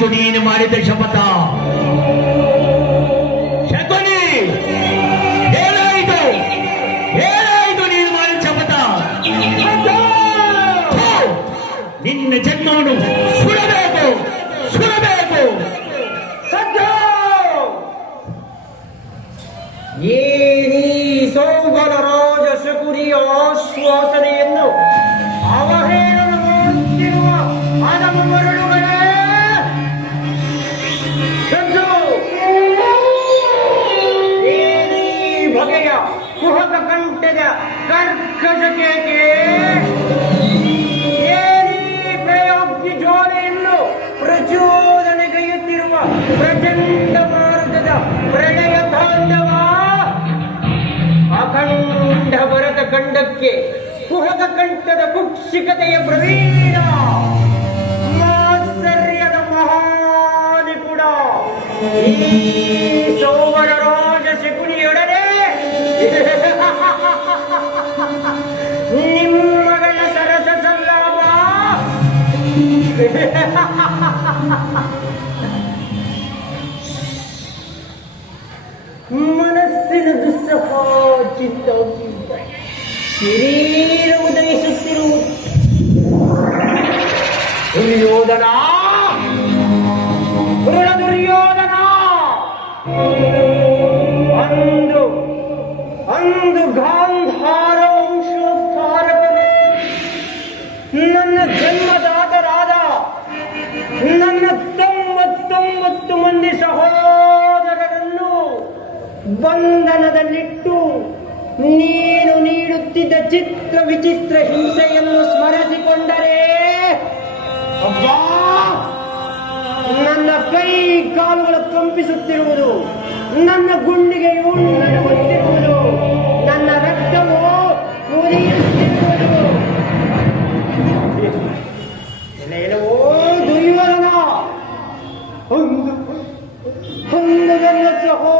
ಕುರಿತು ನೀನು ಮಾಡಿದ ಶಪಥ. ಶಕುನಿ, ಏನಾಯಿತು? ಏನಾಯಿತು ನೀನು ಮಾಡಿದ ಶಪಥ? ನಿನ್ನ ಜನ್ಮವನ್ನು ಸುಡಬೇಕು ಸುಡಬೇಕು. ಏನಿ ಸೌಗಲ ರಾಜ ಶಕುನಿಯ ಆಶ್ವಾಸನೆ Yeah. ವಿಚಿತ್ರ ಹಿಂಸೆಯನ್ನು ಸ್ಮರಿಸಿಕೊಂಡರೆ ನನ್ನ ಕೈ ಕಾಲುಗಳು ಕಂಪಿಸುತ್ತಿರುವುದು ನನ್ನ ಗುಂಡಿಗೆಯು ನನಗುತ್ತಿರುವುದು ನನ್ನ ರಕ್ತವು ಉರಿಯುತ್ತಿರುವುದು ಒಂದು ಸಹೋ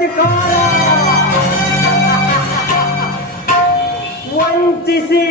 ಅಧಿಕಾರ ವಂಚಿಸಿ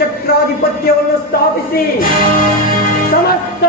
ಏಕಚಕ್ರಾಧಿಪತ್ಯವನ್ನು ಸ್ಥಾಪಿಸಿ. ಸಮಸ್ತ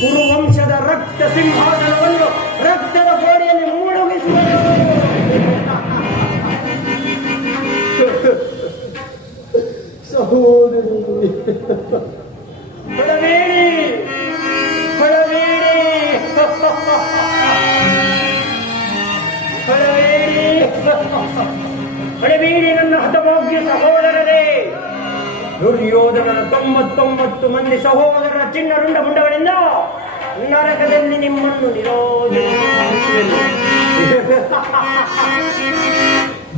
ಕುರುವಂಶದ ರಕ್ತ ಸಿಂಹಾಸನವನ್ನು ರಕ್ತದ ಗೋಡೆಯಲ್ಲಿ ಮುಳುಗಿಸುವುದು ಸಹೋದರಿ ಹೊಳಬೇಡಿ ಹೊಳಬೇಡಿ ಹೊಳಬೇಡಿ ಹೊಳಬೇಡಿ ನನ್ನ ಹತಭೋಗ್ಯ ಸಹೋದರರೇ ದುರ್ಯೋಧನನ ತೊಂಬತ್ತೊಂಬತ್ತು ಮಂದಿ ಸಹೋದರರ ಚಿನ್ನರುಂಡ ಮುಂಡಗಳಿಂದ ನರಕದಲ್ಲಿ ನಿಮ್ಮನ್ನು ನಿರೋಧಿಸುವೆನು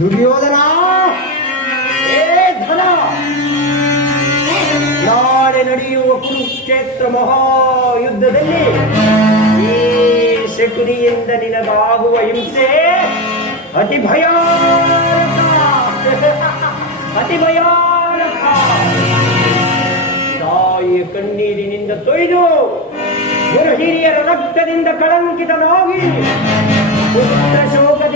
ದುರ್ಯೋಧನ! ಏ ಧನ ನಾಳೆ ನಡೆಯುವ ಕುರುಕ್ಷೇತ್ರ ಮಹಾಯುದ್ಧದಲ್ಲಿ ಈ ಶಕುನಿಯಿಂದ ನಿನಗಾಗುವ ಹಿಂಸೆ ಅತಿ ಭಯ ಅತಿ ಭಯಾನಕ ತಾಯಿಯ ಕಣ್ಣೀರಿನಿಂದ ತೊಯ್ದು ಗುರು ಹಿರಿಯರ ರಕ್ತದಿಂದ ಕಳಂಕಿತನಾಗಿ ಪುತ್ರ ಶೋಕದಿಂದ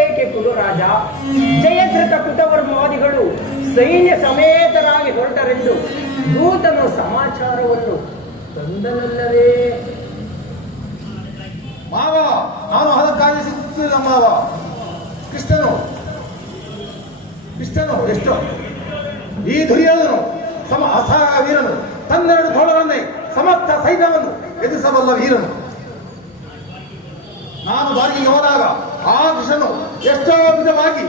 ಏಕೆ ಕುರುರಾಜ ಜಯಧೃತ ಕುಟವರ್ಮಾದಿಗಳು ಸೈನ್ಯ ಸಮೇತರಾಗಿ ಹೊರಟರೆಂದು ಭೂತನ ಸಮಾಚಾರವನ್ನು ತಂದನಲ್ಲವೇ? ಮಾವ, ನಾನು ಅದಕ್ಕಾಗಿ ಸಿಕ್ಕಿಲ್ಲ ಮಾವ. ಕೃಷ್ಣನು ಕೃಷ್ಣನು ಎಷ್ಟು. ಈ ದುರ್ಯೋಧನು, ಸಮ ಅಸಹ ವೀರನು, ತನ್ನೆರಡು ಧೋಳರನ್ನೇ ಸಮಸ್ತ ಸೈನ್ಯವನ್ನು ಎದುರಿಸಬಲ್ಲ ವೀರನು. ನಾನು ಬಾರಿಗೆ ಹೋದಾಗ ಆ ಕೃಷ್ಣನು ಎಷ್ಟೋ ವಿಧವಾಗಿ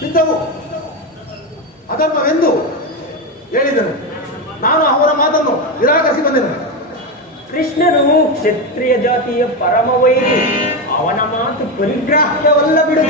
ಬಿದ್ದವು. ಅಧರ್ಮವೆಂದು ಹೇಳಿದನು. ನಾನು ಅವರ ಮಾತನ್ನು ನಿರಾಕರಿಸಿ ಬಂದೆನು. ಕೃಷ್ಣನು ಕ್ಷತ್ರಿಯ ಜಾತಿಯ ಪರಮ ವೈರಿ ಅವನ ಮಾತು ಪರಿಗ್ರಾಹ್ಯವಲ್ಲ ಬಿಡು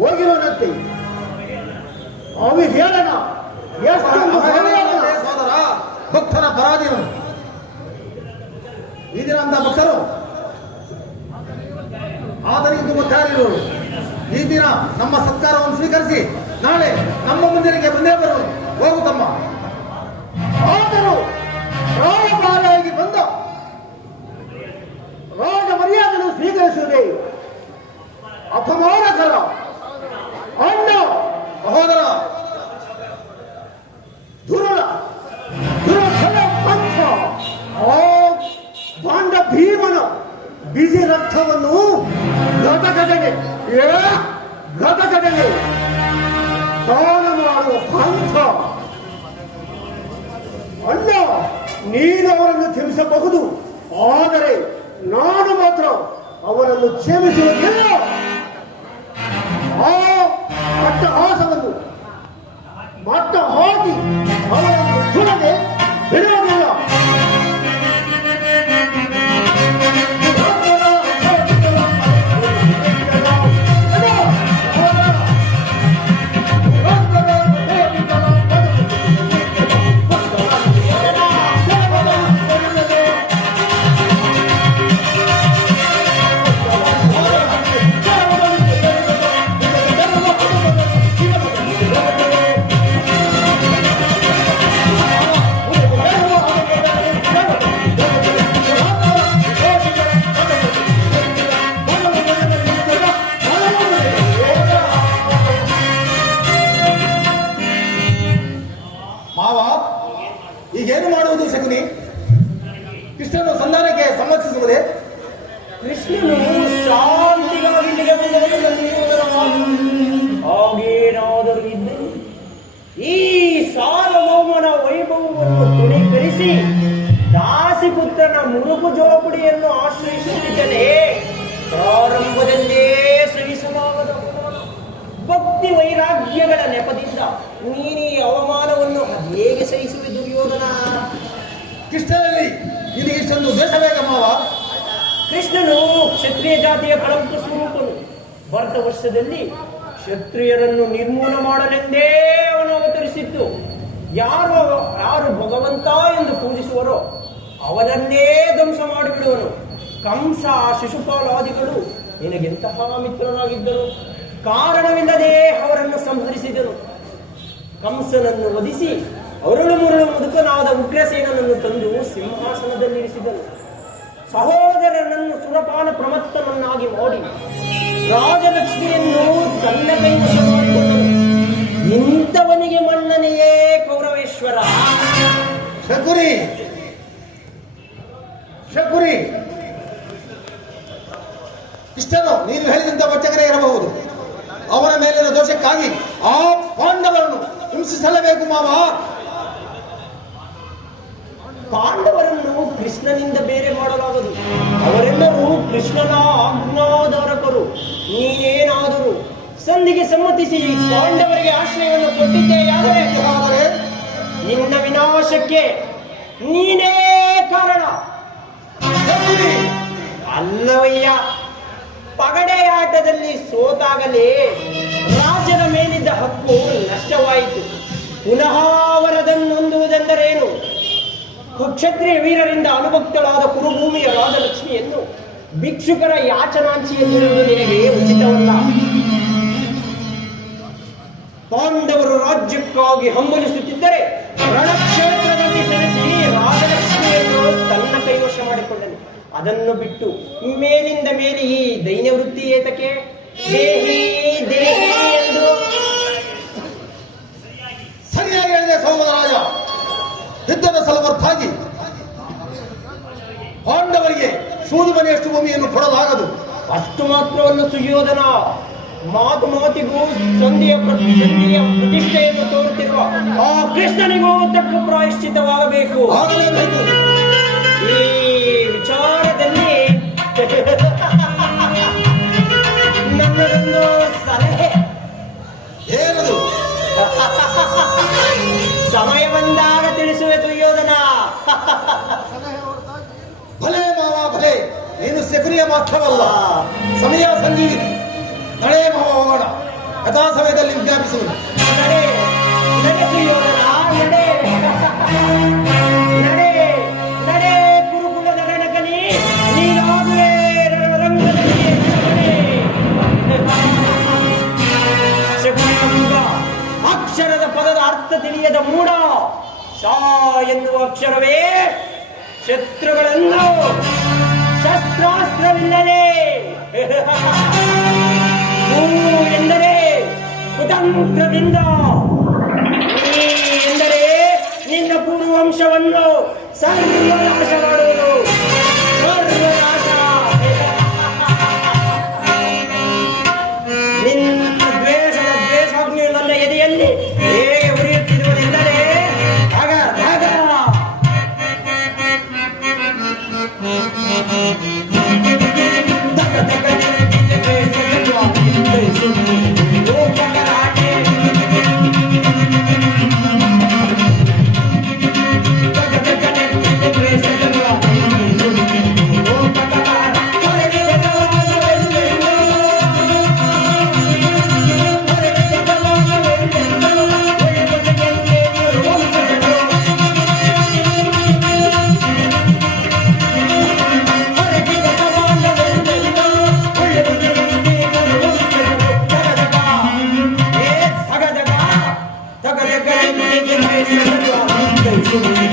ಹೋಗಿರುವಂತೆ ಅವಿಹೇಳನ ಎಷ್ಟೊಂದು ಸೋದರ ಭಕ್ತರ ಪರಾಧೀನ ಈ ದಿನ ಅಂತ ಭಕ್ತರು ಆದರೆ ಇದು ಮುದ್ದಾರಿರು ಈ ದಿನ ನಮ್ಮ ಸತ್ಕಾರವನ್ನು ಸ್ವೀಕರಿಸಿ ನಾಳೆ ನಮ್ಮ ಮುಂದಿನಿಗೆ ಬಂದೇ ಬರುವುದು ಹೋಗುತ್ತಮ್ಮ ಗದಗದನೆ ದಾನ ಮಾಡುವ ಪಂಥ ಅಣ್ಣ ನೀನು ಅವರನ್ನು ಕ್ಷಮಿಸಬಹುದು ಆದರೆ ನಾನು ಮಾತ್ರ ಅವರನ್ನು ಕ್ಷಮಿಸುವುದಿಲ್ಲ ಆ ಅಟ್ಟಹಾಸವನ್ನು ಮಟ್ಟ ಹಾಕಿ ಅವರನ್ನು ನೆಪದಿಂದ ಈ ಅವಮಾನವನ್ನು ಹೇಗೆ ಸಹಿಸುವೆ ದುರ್ಯೋಧನ ಕೃಷ್ಣನಲ್ಲಿ ನಿನಗೆ ಇಷ್ಟೊಂದು ದ್ವೇಷವೇಗ ಮಾವ? ಕೃಷ್ಣನು ಕ್ಷತ್ರಿಯ ಜಾತಿಯ ಕಳಂಕ ಸ್ವರೂಪನು. ಭರತ ವರ್ಷದಲ್ಲಿ ಕ್ಷತ್ರಿಯರನ್ನು ನಿರ್ಮೂಲ ಮಾಡಲೆಂದೇ ಅವನು ಅವತರಿಸಿದ್ದು. ಯಾರು ಯಾರು ಭಗವಂತ ಎಂದು ಪೂಜಿಸುವರೋ ಅವನನ್ನೇ ಧ್ವಂಸ ಮಾಡಿಬಿಡುವನು. ಕಂಸ ಶಿಶುಪಾಲಾದಿಗಳು ನಿನಗೆಂತಹ ಮಿತ್ರರಾಗಿದ್ದರು? ಕಾರಣವಿಲ್ಲದೆ ಅವರನ್ನು ಸಂಹರಿಸಿದನು. ಕಂಸನನ್ನು ವಧಿಸಿ ಅರುಳು ಮುರುಳು ಮುದುಕನಾದ ಉಗ್ರಸೇನನನ್ನು ತಂದು ಸಿಂಹಾಸನದಲ್ಲಿರಿಸಿದನು ಸಹೋದರನನ್ನು ಸುರಪಾನ ಪ್ರಮತ್ತನನ್ನಾಗಿ ಮಾಡಿ ರಾಜಲಕ್ಷ್ಮಿಯನ್ನು ತನ್ನ ಕೈವಶ ಇಂಥವನಿಗೆ ಮನ್ನನೆಯೇ ಕೌರವೇಶ್ವರ. ಶಕುರಿ! ಶಕುರಿ! ಇಷ್ಟನೋ, ನೀನು ಹೇಳಿದಂತ ವಚಕರೇ ಇರಬಹುದು. ಅವನ ಮೇಲಿನ ದೋಷಕ್ಕಾಗಿ ಆ ಪಾಂಡವರನ್ನು ಹಿಂಸಿಸಲೇಬೇಕು ಮಾವ. ಪಾಂಡವರನ್ನು ಕೃಷ್ಣನಿಂದ ಬೇರೆ ಮಾಡಲಾಗದು. ಅವರೆಲ್ಲರೂ ಕೃಷ್ಣನ ಆಜ್ಞಾಧಾರಕರು ನೀನೇನಾದರೂ ಸಂಧಿಗೆ ಸಮ್ಮತಿಸಿ ಪಾಂಡವರಿಗೆ ಆಶ್ರಯವನ್ನು ಕೊಟ್ಟಿದ್ದೇಯಾದರೆ ನಿನ್ನ ವಿನಾಶಕ್ಕೆ ನೀನೇ ಕಾರಣ. ಅಲ್ಲವಯ್ಯ. ಪಗಡೆ ಆಟದಲ್ಲಿ ಸೋತಾಗಲೇ ರಾಜನ ಮೇಲಿದ್ದ ಹಕ್ಕು ನಷ್ಟವಾಯಿತು. ಪುನಃ ಅವರದನ್ನೊಂದುವುದೆಂದರೇನು? ಕ್ಷತ್ರಿಯ ವೀರರಿಂದ ಅನುಭಕ್ತಳಾದ ಕುರುಭೂಮಿಯ ರಾಜಲಕ್ಷ್ಮಿಯನ್ನು ಭಿಕ್ಷುಕರ ಯಾಚನಾಂಚಿಯಲ್ಲಿರುವುದು ನಿನಗೆ ಉಚಿತವಲ್ಲ. ಪಾಂಡವರು ರಾಜ್ಯಕ್ಕಾಗಿ ಹಂಬಲಿಸುತ್ತಿದ್ದರೆ ರಣಕ್ಷೇತ್ರದಲ್ಲಿ ಸೆಣಸಿ ಕೈವಶ ಮಾಡಿಕೊಂಡನು. ಅದನ್ನು ಬಿಟ್ಟು ಮೇಲಿಂದ ಮೇಲೆ ಈ ದೈನ್ಯ ವೃತ್ತಿ ಏತಕ್ಕೆ? ದೇಹಿ ದೇಹಿ ಎಂದು. ಸರಿಯಾಗಿ ಹೇಳಿದೆ ಸೋಮರಾಜ. ಯುದ್ಧದ ಸಲವರ್ತಾಗಿ. ಪಾಂಡವರಿಗೆ ಸೂದು ಮನೆಯಷ್ಟು ಭೂಮಿಯನ್ನು ಕೊಡಲಾಗದು. ಅಷ್ಟು ಮಾತ್ರವನ್ನು ಸುಯೋಧನ ಮಾತು ಮಾತಿಗೂ ಸಂಧಿಯ ಪ್ರತಿಷ್ಠೆಯನ್ನು ತೋರುತ್ತಿರುವ ಆ ಕೃಷ್ಣನಿಗೂ ತಕ್ಕ ಪ್ರಾಯಶ್ಚಿತವಾಗಬೇಕು. ನನ್ನದೊಂದು ಸಲಹೆ ಏನದು? ಸಮಯ ಬಂದಾಗ ತಿಳಿಸುವೆ ದುರ್ಯೋಧನ. ಭಲೆ ಮಾವ ಭಲೆ. ನೀನು ಸಕ್ರಿಯ ಮಾತ್ರವಲ್ಲ. ಸಮಯ ಸಂಜೀವಿನಿ. ನಡೆ ಮಾವ ಹೋಗೋಣ ಯಥಾ ಸಮಯದಲ್ಲಿ ವಿಜ್ಞಾಪಿಸುವುದು ನಡೆ ನಡೆ ನಡೆ ನಡೆ. ಏ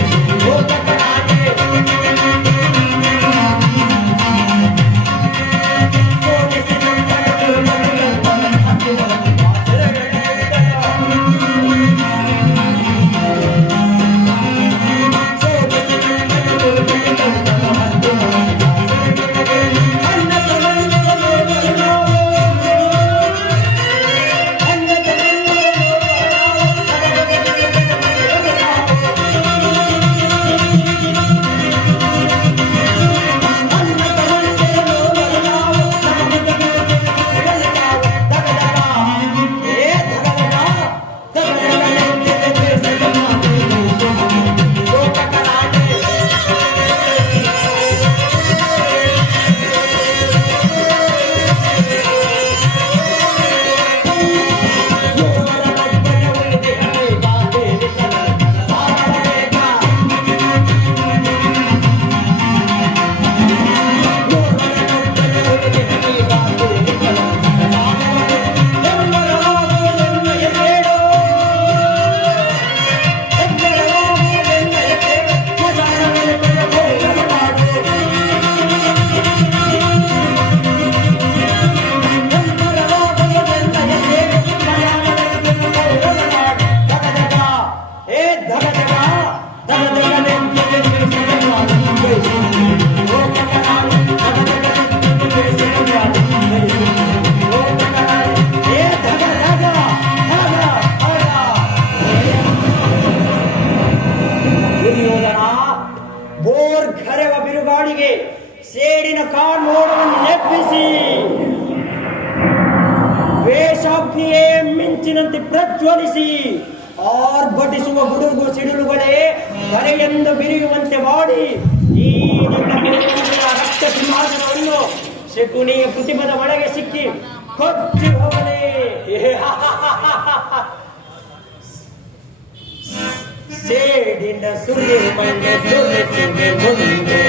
ಸೇಡಿನ ಸುಳಿ ಮಣ್ಣೆ ಸುರಿಸಿದೆ ಮುಂದೆ.